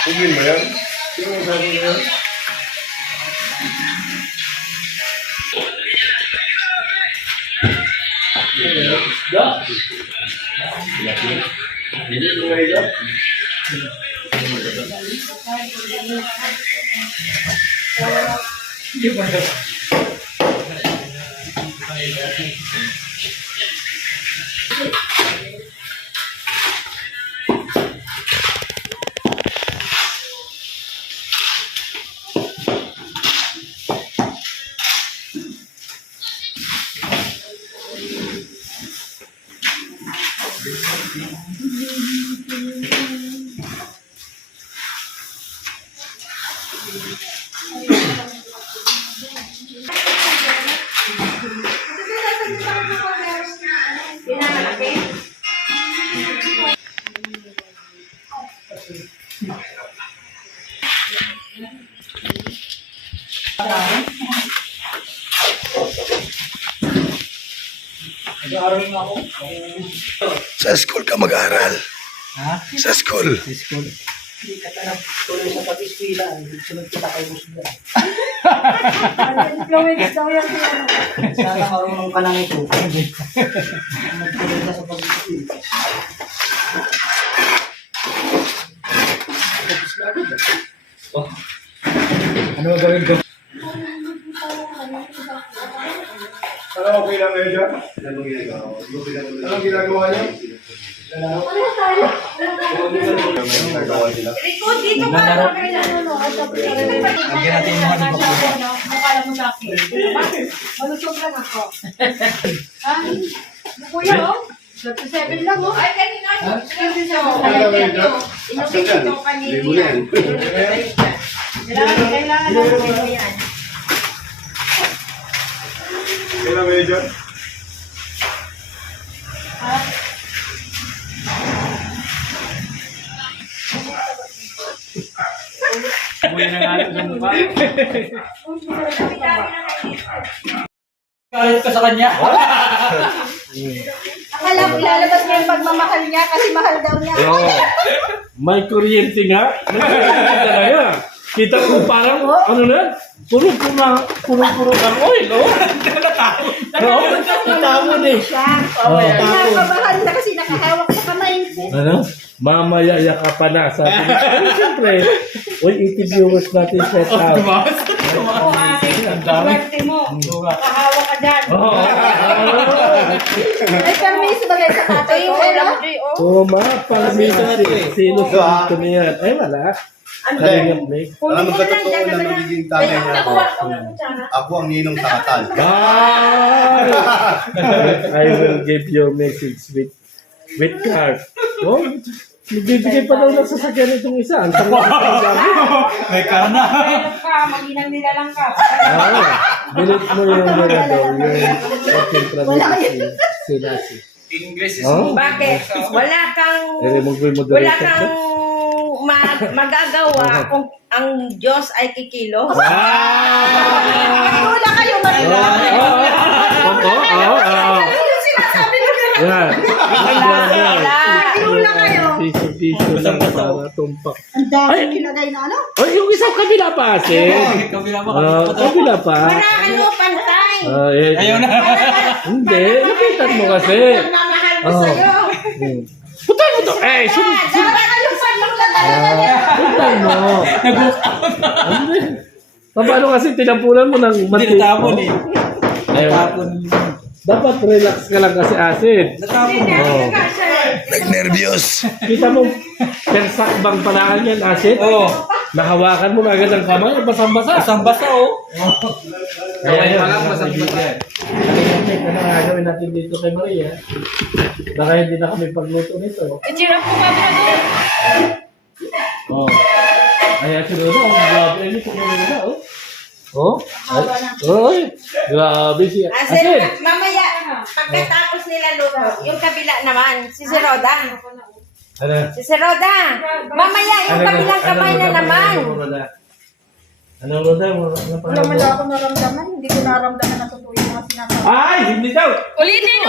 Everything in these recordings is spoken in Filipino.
Kumin ba yan? Sino ang sabi niya? Hindi mo nga ito? Sa school ka mag-aaral? Ha? Sa school? Sa school. Hindi ka talaga tuloy sa pag-eskwela. Sunod kita kay Musga. Influence daw yan siya. Sana marunong ka lang ito. Magtuloy ka sa pag-eskwela. Oh. Ano gawin ko? Ano okay lang ngayon dyan? Anong ginagawa niya? Rico, dito ka. Lagyan natin yung mga iba. Mukala mo sa akin. Malusog lang ako. Ha? Kuya, oh. 37 lang, oh. Ay, kanina. Inutin ito kanina. Kailangan lang mo yan. Kailan ngayon dyan? Buhay na nga sa mukha. Kalit ka sa kanya. Akala ko ilalabas niya yung pagmamahal niya kasi mahal daw niya. May kuryente nga. May kuryente talaga. Kita ko parang, ano na, puro ang oil, oh. Natapon eh. Nakakabahal na kasi nakahawak sa kamay. Ano? Mamaya ka pa na. Sabi niya, siyempre, uy, 80 viewers natin set out. Oo, swerte mo. Nakahawak ka dyan. Ay, pero may sabagay sa tatay ko. Oo, pang-minsan sino sa dito niyan. Ay, wala. Kalingap na eh. Alam mo, totoo na magiging tatay na ako. Ako ang ninong takal. I will give your message with card. Oh, nagbibigay pa daw ng sasakyan itong isa. Ang tanga May karna. Maginang nila lang ka. Bilit mo yung mga daw, yung ating sila si. English is Bakit? Wala kang magagawa kung ang Diyos ay kikilo. Wala kayo malalaman. Sinasabi na nila. Wala kayo. Piso lang para tumpak. Ang dami nilagay na ano? Ay, yung isang kabila pa, Asin. Kabila pa. Para ano, pantay. Ayaw na. Hindi, nakitan mo kasi. Mamahal mo sa'yo. Putan mo to. Eh, Dapat yung panlong na talaga niya. putan mo. Hindi. Paano kasi tinampunan mo ng mantika? Tinatapon eh. Ayun. Dapat relax ka lang kasi, Asin. Natapon. Nag-nervyos. Kita mo, persakbang panaan yan, Asin. Oo. Nahawakan mo agad ang kamay, basang-basa. Basang-basa oh. Kaya yun, basang-basa. Ano nga gawin natin dito kay Maria? Baka hindi na kami pagluto nito. Ichirap ko kami na doon. Oh. Ay, sinunod na. Grabe niyo kung ano na, oh. Oh? Oy! Grabe siya. Asin! Mamaya, pagkatapos nila luto, yung kabila naman, si Roda. Ano? Si Roda. Mamaya, yung kabilang kamay na naman. Ano, Roda? Wala man ako naramdaman. Hindi ko naramdaman na totoo yung mga sinasabi. Ay! Hindi daw! Ulitin!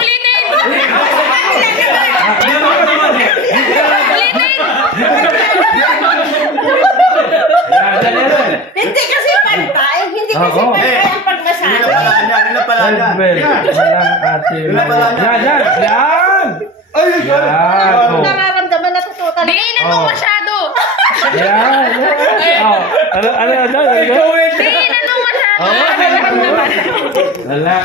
Walang ate Maria. Yan! Ay, Yan! Oh. Nararamdaman na tututan. Bigay na mo Oh. masyado. Yan! Oh. Ano? Bigay na mo masyado. Wala.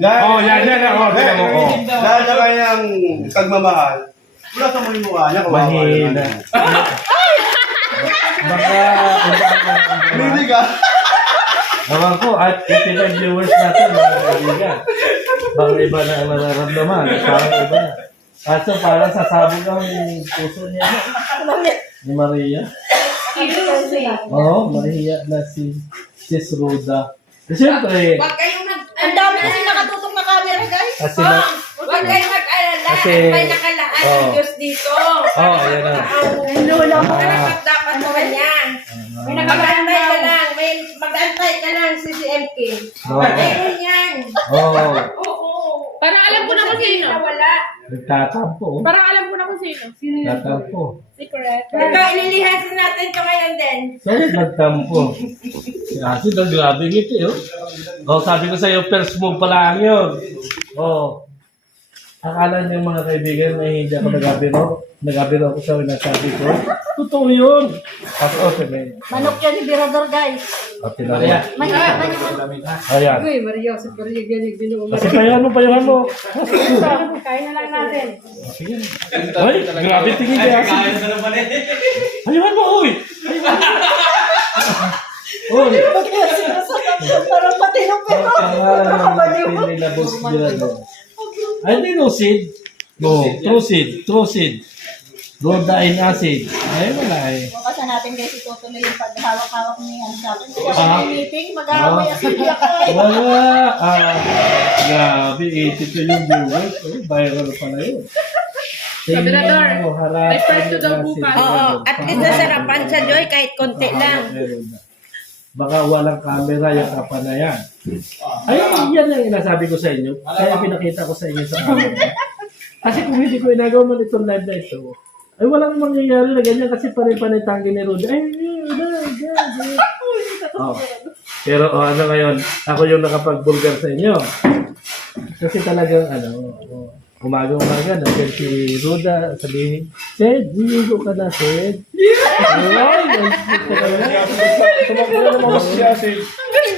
Oh, yan. Oh, tingnan mo. Oh. Dahil sa kanyang pagmamahal, wala sa mo yung mukha niya. Kawawa Mahina. naman. Baka, Hindi ka. ewan ko, at 85 viewers natin, mga kaibigan. Baka iba na ang nararamdaman. Parang iba na. Kaso parang sasabog ang puso niya. Ni Maria. Oo, mahiya na si Sis Roda. Siyempre, Huwag kayong ang dami kasi nakatutok na camera, guys. kasi na, Huwag kayong mag-alala. Kasi- May nakalaan Oh. ng Diyos dito. Ayan na. Ang lula mo. Dapat mo kanya. May mag-antay ka lang. May mag-antay ka lang si MK. Oo. Ayun yan. Oo, Parang alam ko na kung sino. Wala. nagtatampo. Parang alam ko na kung sino. Nagtatampo. Secret. Ito, inilihasin natin ito ngayon din. Saan nagtampo? Si Asid, ang grabe ngiti, oh. Oh, sabi ko sa'yo, first move pa lang yun. Oh. Akala niyo mga kaibigan na hindi ako nagabiro. Nagabiro ako sa nasabi ko. Totoo yun. Tapos, okay. Manok yan ni Birador, guys. At tinariya. Ayan. Uy, Mario, si Mario, ganyan, ganyan. Kasi payuhan mo. Kain na lang natin. Sige. Ay, grabe tingin kaya. Ayuhan mo, uy! Uy! Parang pati ng Pangalan ng nilabos nila. Ay, hindi no seed. No, true seed. Roda in acid. Ay, wala eh. Bukasan natin guys, itutuloy yung paghawak-hawak niya sa akin. Kasi Ah. may meeting, mag-away ako ako. Wala. Grabe, 82 yung viewers. Oh, viral pala yun. Kabinador, Harap. may part 2 daw bukas. Oo, at least nasarapan siya, Joy, kahit konti lang. Baka walang camera yung kapa na yan. Ay, yan ang inasabi ko sa inyo. Kaya pinakita ko sa inyo sa camera. Kasi kung hindi ko inagawa man itong live na ito, ay walang mangyayari na ganyan kasi pare-pare tanggi ni Rudy. Ay, oh. Pero ano ngayon, ako yung nakapag-bulgar sa inyo. Kasi talagang umaga, nandiyan si Ruda, sabihin, Sed, hinigo ka na, Sed. Ay,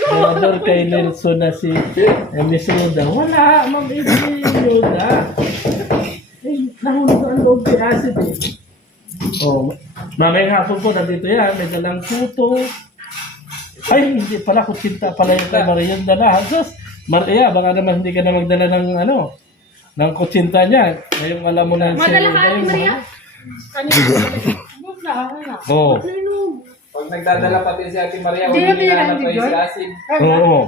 Brother kay Nelson na si Miss Ruda. Wala, Ma'am Amy Ruda. Eh, nahulog ang loob kay Acid eh. Oh, mamayang hapon po, nandito yan, may dalang puto. Ay, hindi pala, kutsinta pala yung kay Maria yung dala. Sus, Maria, baka naman hindi ka na magdala ng ng kutsinta niya. Ngayong alam mo na Madala ka, Ate yung Maria? Oo. Pag nagdadala pati si Ate Maria, Hindi huwag na hinahanap pinansin kayo yun? si Asin. Oo.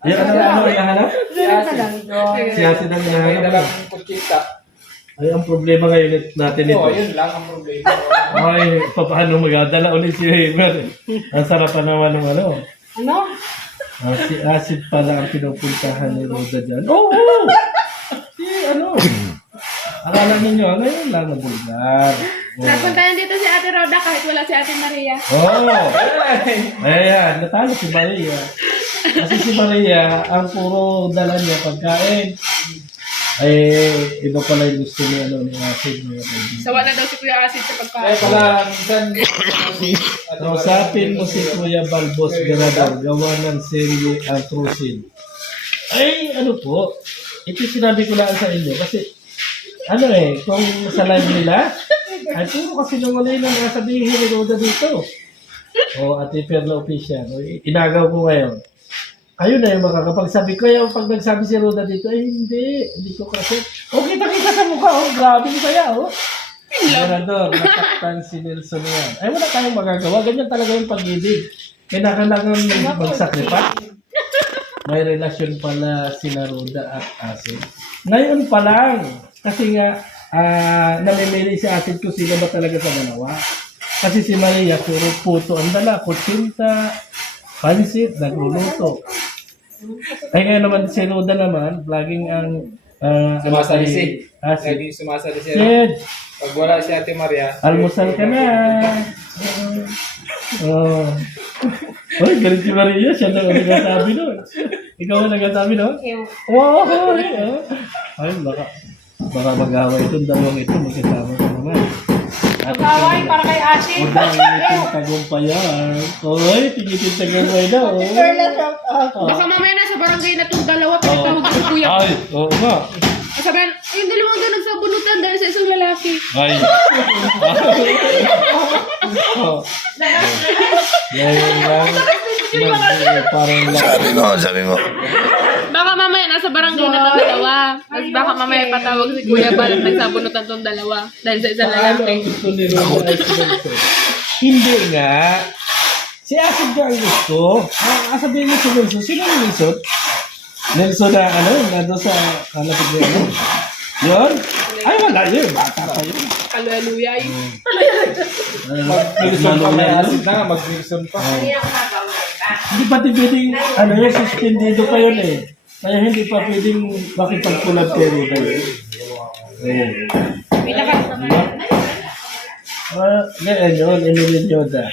Yan, ano hinahanap? Si Asin. Si Acid ang May hinahanap. dalang kutsinta. Ay, ang problema ngayon natin ito. Oo, yun lang ang problema. Ay, paano magadala ulit si Weber? Ang sarap pa naman ng ano. Ano? Si Acid pala ang pinupuntahan ni Roda dyan. Oo! Si ano? Akala ninyo, ngayon lang na bulgar. Napuntahan dito si Ate Roda kahit wala si Ate Maria. Ayan, natalo si Maria. Kasi si Maria, ang puro dala niya pagkain. Ay, iba pala yung gusto ni Acid. Sawa na daw si Kuya Acid sa Eh, pagkain. pala, minsan, Kausapin mo si Kuya Balbos Ganador, gawa ng serye ang Cruisin. Ay, ano po, ito sinabi ko lang sa inyo kasi, kung sa live nila, ay puro kasi nung wala yung nasabihin ni Roda dito. O, Ate Perla Official, inagaw ko ngayon. Kayo na yung makakapagsabi. Kaya pag nagsabi si Roda dito, ay hindi ko kasi. O, kita-kita sa mukha, grabe yung saya, Ganador, nasaktan si Nelson yan. Ay, wala tayong magagawa. Ganyan talaga yung pag-ibig. Kailangan magsakripa. May relasyon pala si Roda at Acid. Ngayon pa lang. Kasi nga, namimili si Acid kung sino ba talaga sa dalawa. Kasi si Maria, puro puto ang dala. Kutsinta, pansit, nagluluto. Ay, ngayon naman si Roda naman, laging ang sumasalisi. Acid. Lagi sumasalisi. Sid, Pag wala si Ate Maria, almusal ka na. Oh. Ay, galit si Maria. Siya na ang nagsasabi nun. Ikaw ang nagsasabi nun? Oo, ay, baka mag-away itong dalawang ito. Magkasama ka naman. Mag-away para kay Ate. Huwag na initin tagumpayan. Oy, tinitin tagumpay na. Baka mamaya na sa barangay na itong dalawa, pinatawag ko kuya. Ay, oo nga. Sabihan, yung dalawang ganun sa bunutan dahil sa isang lalaki. Ay. Ngayon lang. Parang Sabi mo. Baka mamaya nasa barangay na itong dalawa. Tapos baka mamaya patawag si kuya balat nagsabunutan itong dalawa dahil sa isang paano lalaki. ang gusto ni Roda ay sinunso? Hindi nga. Si Acid nga ang gusto. Sabihin niyo si Nelson. Sino ang Nelson? Nelson na nandun sa kalapit niya. Yun? Ay, wala yun. Bata pa yun. Hallelujah. Mag-Wilson pa may asid na, mag-Wilson pa. Hindi pa pwedeng, yung suspendido pa yun eh. Kaya hindi pa pwedeng makipagkulab kay Roda yun. Ganyan yun, Emilio Yoda.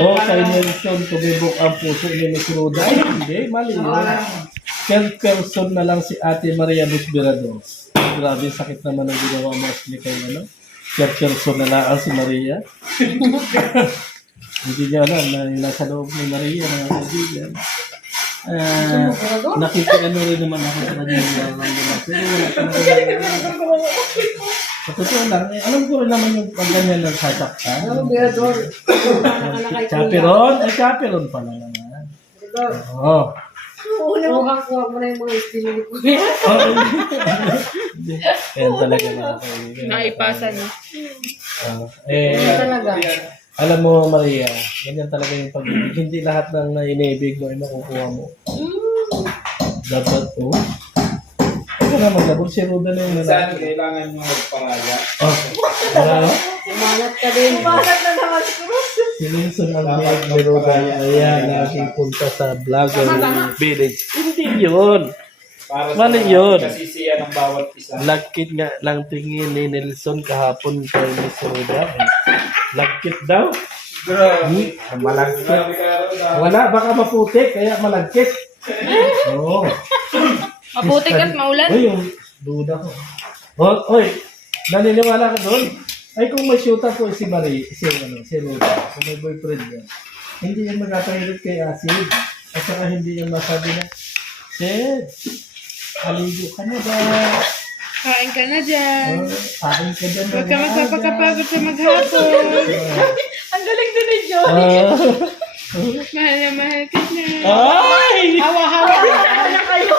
O kay Nelson, tumibok ang puso ni Miss Roda. Ay, hindi, mali yun. Per person na lang si Ate Maria Busberado. Grabe, sakit naman ang ginawa mo ni kay Per person na lang si Maria. Hindi niya alam na yung nasa loob ni Maria, mga kaibigan. Nakikita rin naman ako sa kanya yung nararamdaman. Pero wala ka na. Sa totoo lang, alam ko rin naman yung pag ganyan ng sasaktan. Chaperon? Ay, chaperon pala naman. Oo. Kuha mo na yung mga estilo ni Kuya. Yan talaga mga kaibigan. Naipasa niya. Talaga. Alam mo, Maria, ganyan talaga yung pag-ibig. Hindi lahat ng nainibig mo ay makukuha mo. Dapat to. Ito naman, dapat si Roda na yung Saan lalaki. kailangan nyo magparaya? Wala. Umanat ka din. Umanat na naman si Cruz. Si Nelson Almeida ni Roda, ayan, laging punta sa Vlogger Village. Hindi yun. Para Mali yun. kasisiyan ng bawat isa. Lagkit nga lang tingin ni Nelson kahapon kay Miss Roda. Lagkit daw. Malagkit. Grabe ka rin. Wala, baka maputik, kaya malagkit. Oo. Maputik at maulan. Uy, yung duda ko. Oy, naniniwala ka doon? Ay, kung may shoota po si Marie, si Roda, kung may boyfriend yan, hindi yan magkakahirit kay Acid. At saka hindi yan masabi na, Sid, haligo ka na ba? Kain ka na dyan. Kain ka dyan. Huwag ka magpapakapagod sa maghapon. Ang galing din ni Johnny. Mahal na mahal ka na. Ay! Hawa-hawa. Ano kayo?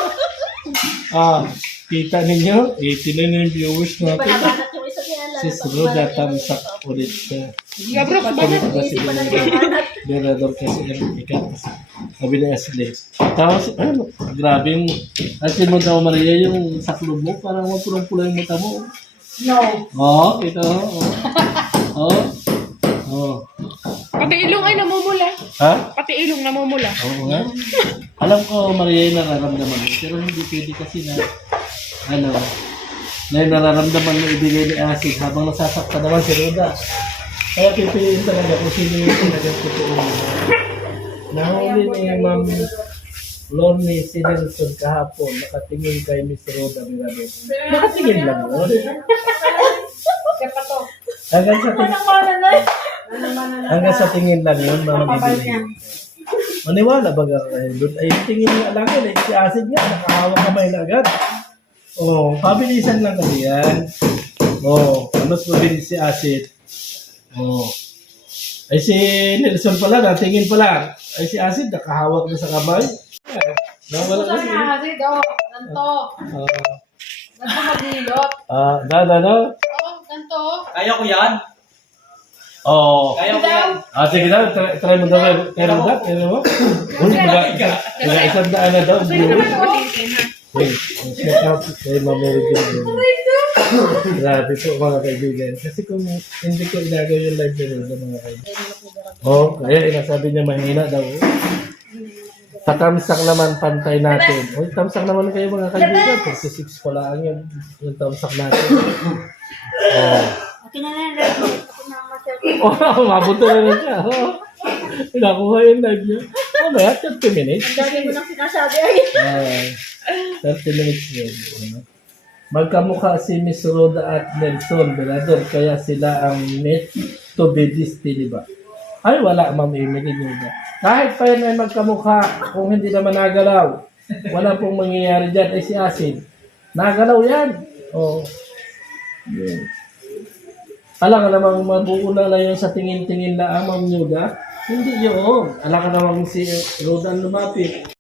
Kita ninyo, 18 na yung viewers natin. Panabanat yung isa niya. Si Roda, tamsak ulit siya. Gabrok ba? Kulit ba si Berador kasi ang ikat kasi. Sabi ni Ashley. Tapos, grabe yung, asin mo daw Maria yung saklo mo, parang mapulong-pula yung mata mo. No. Oo, ito. Oo. Pati ilong ay namumula. Ha? Pati ilong namumula. Oo nga. Alam ko, Maria, yung nararamdaman mo. Pero hindi pwede kasi na, na yung nararamdaman mo ibigay ni Acid habang nasasakta naman si Roda. Kaya pipiliin talaga kung sino yung talagang totoo mo. Nahuli ni Ma'am Lorne si Nelson kahapon, nakatingin kay Miss Roda Mirador. Nakatingin lang mo. Hanggang sa tingin, hanggang sa tingin lang yun, Ma'am Bibili. Maniwala ba kayo doon? Ay, tingin nga lang yun. Si Acid nga, nakahawak kamay na agad. Pabilisan lang kasi yan. Mas mabilis si Acid. Ay si Nelson pala, natingin pala. Ay si Acid, nakahawak na sa kamay. Nawala Gusto kasi. niya kasi daw. Ganto. Ganto magilot. Oo, ganto. Kaya ko yan. Kaya ko yan. Sige daw, try mo daw. Pero mo? Isang daan na daw. Shout out kay Ma'am Regine. Grabe po mga kaibigan. Kasi kung hindi ko inagaw yung live nila mga kaibigan. Kaya inasabi niya mahina daw. Tatamsak naman pantay natin. Tamsak naman kayo mga kaibigan. 36 pa lang yung tamsak natin. Okay na lang. Ako na masyado. Mabuto na rin siya. Nakuha yung live niya. Ano yan? 30 minutes? Dami mo nang sinasabi ay. 30 minutes yun. Ano? Magkamukha si Miss Rhoda at Nelson Belador, kaya sila ang meant to be destiny ba? Ay, wala, Ma'am Emily Nuda. Kahit pa yan ay magkamukha, kung hindi naman nagalaw, wala pong mangyayari dyan. Ay si Asin, nagalaw yan. Oh. Yun. Alam ka namang mabuo na lang yun sa tingin-tingin na Ma'am Nuda. Hindi yun. Alam ka namang si Rhoda lumapit.